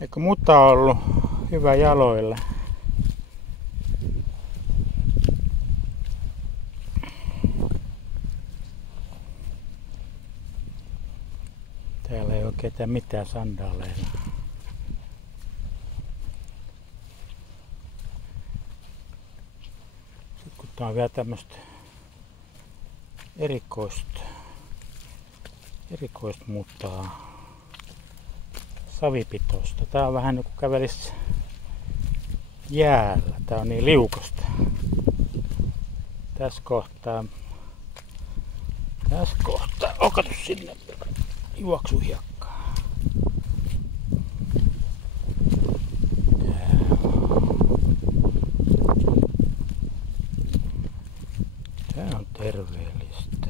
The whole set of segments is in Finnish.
Eikö muta ollut hyvä jaloille? Täällä ei oikein mitään sandaaleilla. Sitten kun tää on vielä tämmöstä erikoista mutaa, savipitoista. Tää on vähän niin kuin kävelis jäällä. Tää on niin liukasta. Tässä kohtaa. Kato sinne juoksuhiekkaan. Tää on terveellistä.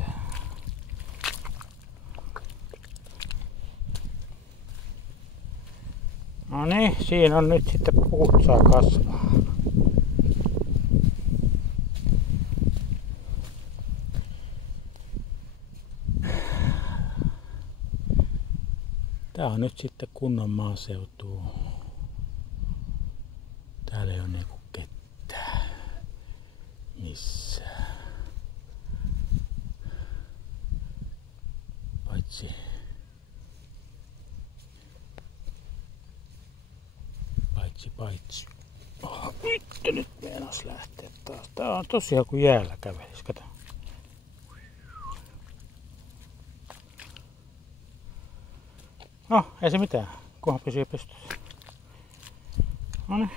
No niin, siinä on nyt sitten puut saa kasvaa. Tää on nyt sitten kunnon maaseutua. Täällä ei ole niinku ketään missään. Paitsi. Oh, nyt meinas lähteä taas. Tää on tosiaan kuin jäällä kävelis. Kato. No, ei se mitään. Kunhan pysyy pystyssä. Noniin.